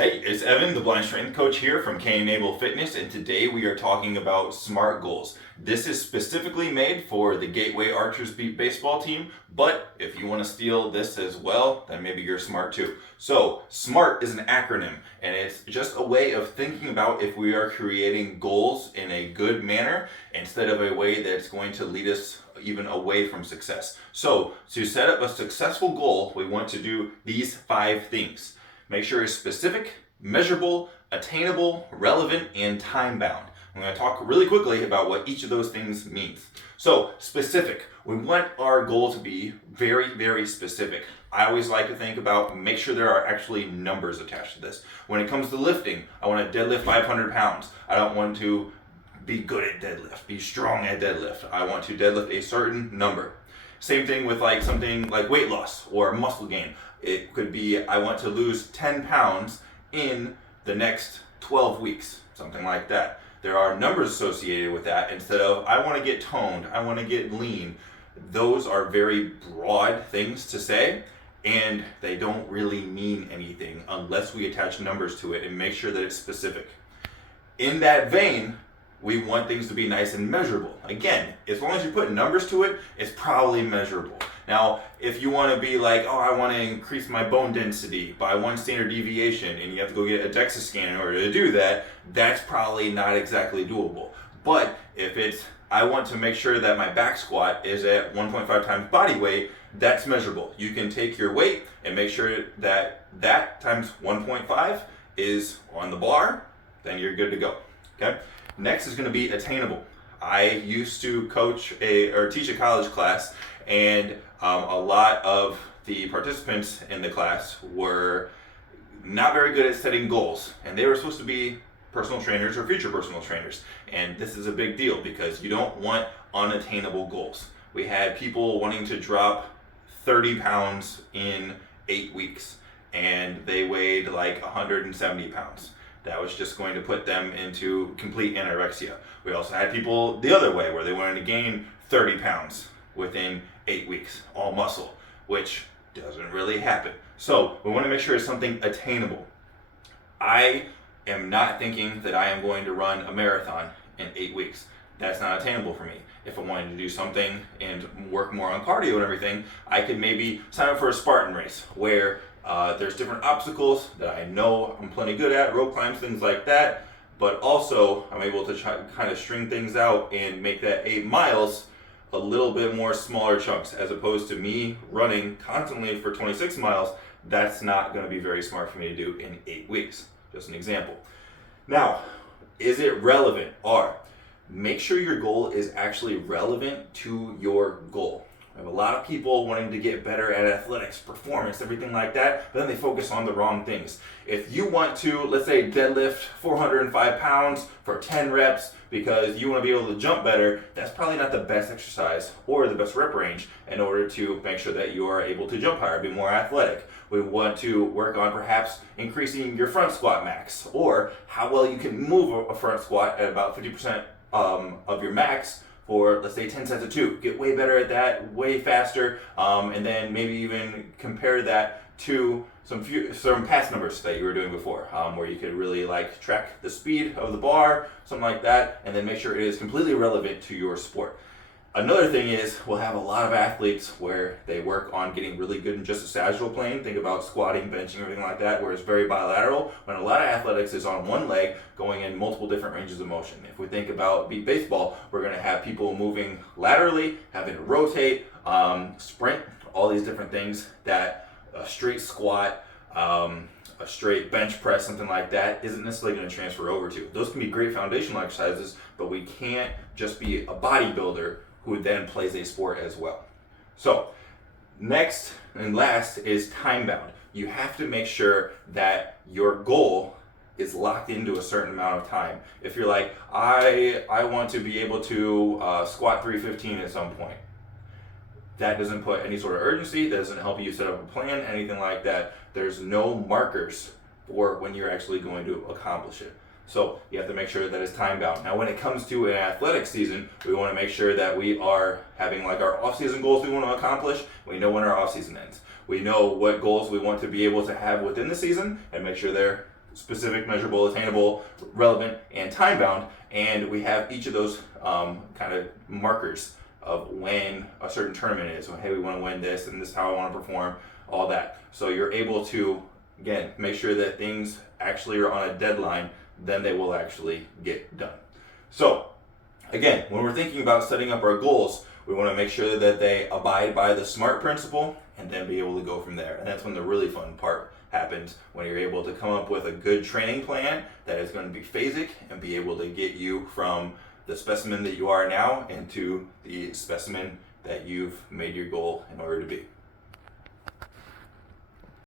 Hey, it's Evan, the blind strength coach here from K-Enable Fitness, and today we are talking about SMART goals. This is specifically made for the Gateway Archers Beat baseball team, but if you want to steal this as well, then maybe you're smart too. So, SMART is an acronym, and it's just a way of thinking about if we are creating goals in a good manner instead of a way that's going to lead us even away from success. So, to set up a successful goal, we want to do these 5 things. Make sure it's specific, measurable, attainable, relevant, and time-bound. I'm going to talk really quickly about what each of those things means. So, specific. We want our goal to be very, very specific. I always like to think about, make sure there are actually numbers attached to this. When it comes to lifting, I want to deadlift 500 pounds. I don't want to be good at deadlift, be strong at deadlift. I want to deadlift a certain number. Same thing with like something like weight loss or muscle gain. It could be, I want to lose 10 pounds in the next 12 weeks, something like that. There are numbers associated with that instead of, I want to get toned, I want to get lean. Those are very broad things to say, and they don't really mean anything unless we attach numbers to it and make sure that it's specific. In that vein, we want things to be nice and measurable. Again, as long as you put numbers to it, it's probably measurable. Now, if you want to be like, oh, I want to increase my bone density by 1 standard deviation, and you have to go get a DEXA scan in order to do that, that's probably not exactly doable. But if it's, I want to make sure that my back squat is at 1.5 times body weight, that's measurable. You can take your weight and make sure that that times 1.5 is on the bar, then you're good to go. Okay? Next is going to be attainable. I used to teach a college class, and a lot of the participants in the class were not very good at setting goals, and they were supposed to be personal trainers or future personal trainers. And this is a big deal because you don't want unattainable goals. We had people wanting to drop 30 pounds in 8 weeks, and they weighed like 170 pounds. That was just going to put them into complete anorexia. We also had people the other way where they wanted to gain 30 pounds within 8 weeks, all muscle, which doesn't really happen. So we want to make sure it's something attainable. I am not thinking that I am going to run a marathon in 8 weeks. That's not attainable for me. If I wanted to do something and work more on cardio and everything, I could maybe sign up for a Spartan race where there's different obstacles that I know I'm plenty good at, rope climbs, things like that, but also I'm able to try kind of string things out and make that 8 miles a little bit more smaller chunks, as opposed to me running constantly for 26 miles. That's not going to be very smart for me to do in 8 weeks. Just an example. Now, is it relevant? Make sure your goal is actually relevant to your goal. I have a lot of people wanting to get better at athletics, performance, everything like that, but then they focus on the wrong things. If you want to, let's say, deadlift 405 pounds for 10 reps because you want to be able to jump better, that's probably not the best exercise or the best rep range in order to make sure that you are able to jump higher, be more athletic. We want to work on perhaps increasing your front squat max, or how well you can move a front squat at about 50% of your max for, let's say, 10 sets of 2. Get way better at that, way faster, and then maybe even compare that to some past numbers that you were doing before, where you could really like track the speed of the bar, something like that, and then make sure it is completely relevant to your sport. Another thing is, we'll have a lot of athletes where they work on getting really good in just a sagittal plane. Think about squatting, benching, everything like that, where it's very bilateral, when a lot of athletics is on one leg going in multiple different ranges of motion. If we think about beat baseball, we're going to have people moving laterally, having to rotate, sprint, all these different things that a straight squat, a straight bench press, something like that, isn't necessarily going to transfer over to. Those can be great foundational exercises, but we can't just be a bodybuilder who then plays a sport as well. So, next and last is time bound. You have to make sure that your goal is locked into a certain amount of time. If you're like, I want to be able to squat 315 at some point, that doesn't put any sort of urgency, that doesn't help you set up a plan, anything like that. There's no markers for when you're actually going to accomplish it. So you have to make sure that it's time bound. Now when it comes to an athletic season, we want to make sure that we are having like our off-season goals we want to accomplish. We know when our off-season ends. We know what goals we want to be able to have within the season and make sure they're specific, measurable, attainable, relevant, and time bound. And we have each of those kind of markers of when a certain tournament is. So, hey, we want to win this, and this is how I want to perform, all that. So you're able to, again, make sure that things actually are on a deadline, then they will actually get done. So, again, when we're thinking about setting up our goals, we want to make sure that they abide by the SMART principle and then be able to go from there. And that's when the really fun part happens, when you're able to come up with a good training plan that is going to be phasic and be able to get you from the specimen that you are now into the specimen that you've made your goal in order to be.